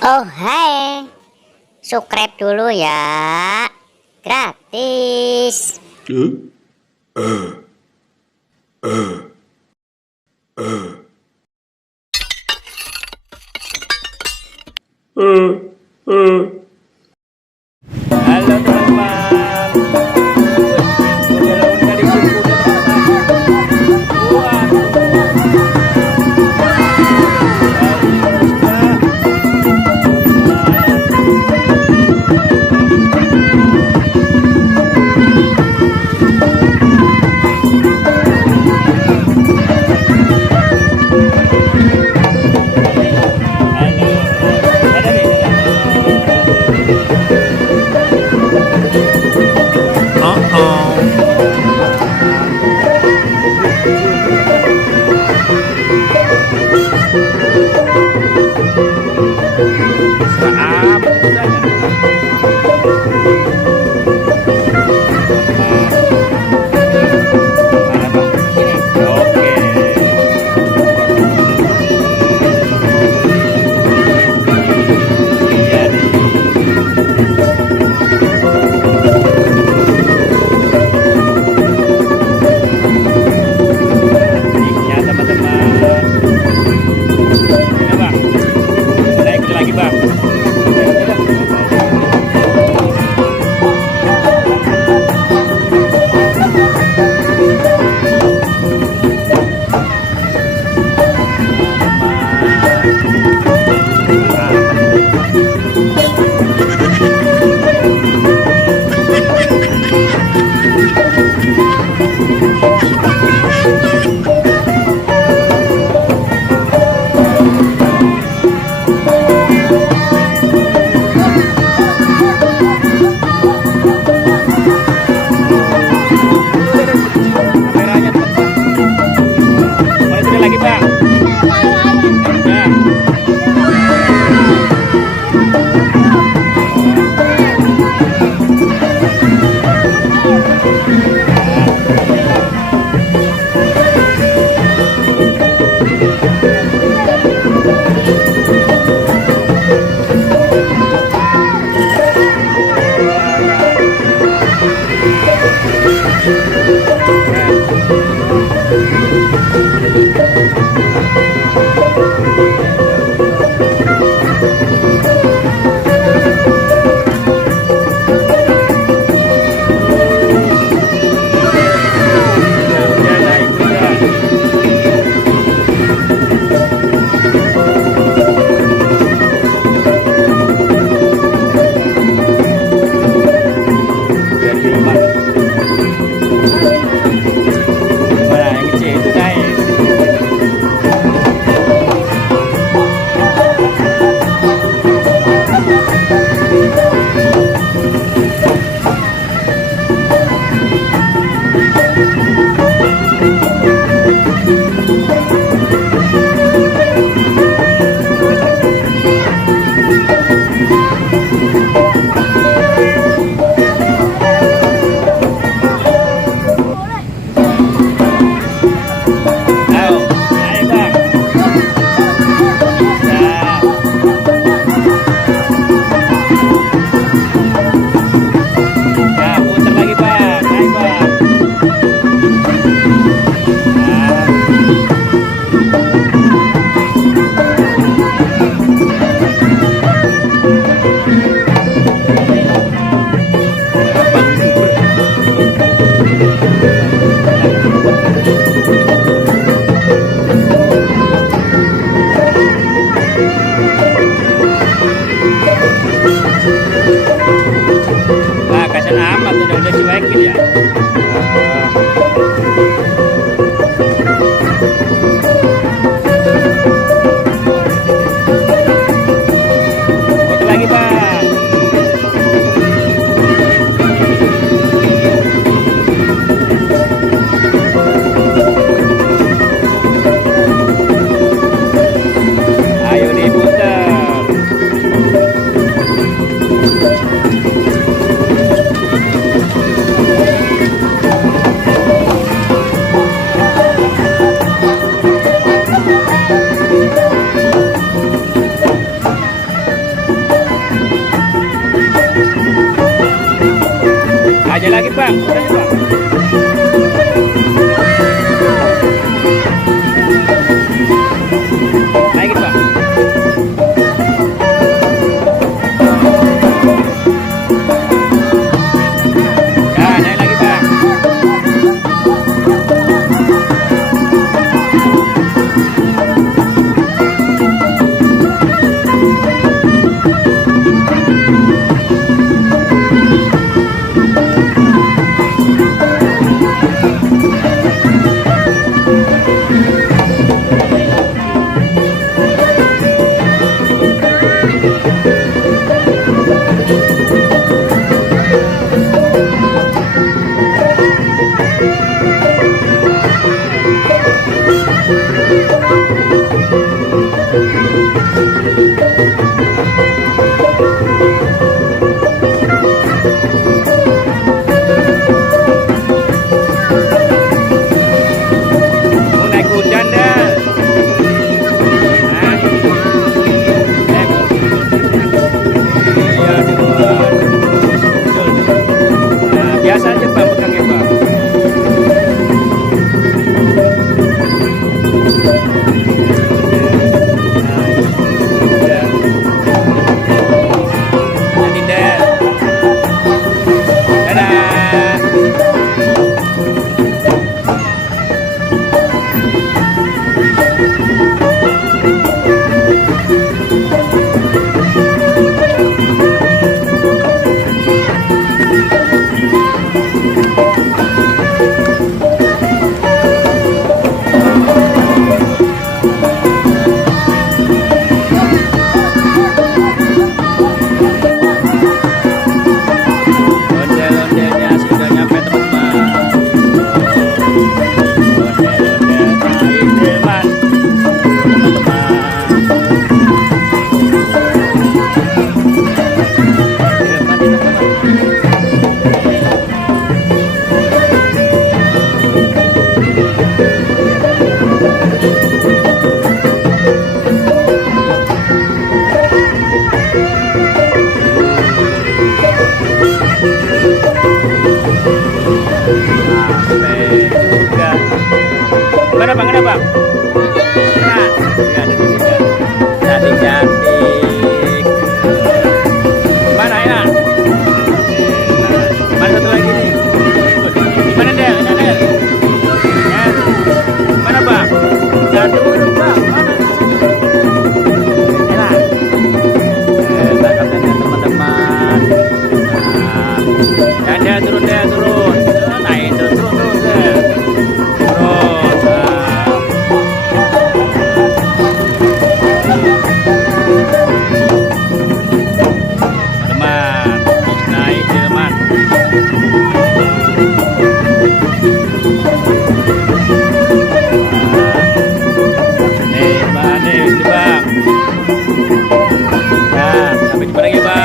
Oh hai, subscribe dulu ya, gratis. Halo teman-teman. Udah udah disimpul teman-teman. Halo. Ada nih. Jalan lagi bang, udah bang. Lagi bang. Ya, naik lagi bang. Mau naik hujan dah. Nah, iya di luar. Nah, biasa aja bang pegangnya bang. Nah, iya. Jadi deh. Dadah. Ondel-ondelnya sudah nyampe teman-teman. Ondel-ondel naik teman, sampai juga. Mana bang? Ada bang? Nah, ya ada di sini. Cantik-cantik. Mana ya? Nah, mana satu lagi nih? Mana Del? Ada Del? Ya. Mana bang? Satu dulu bang. Mana? Enak. Tangkapnya teman-teman. Nah, ya turun deh, turun. Naik turun deh. Turun. Teman, naik teman. Nih bang, nih bang. Nah, sampai jumpa lagi bang.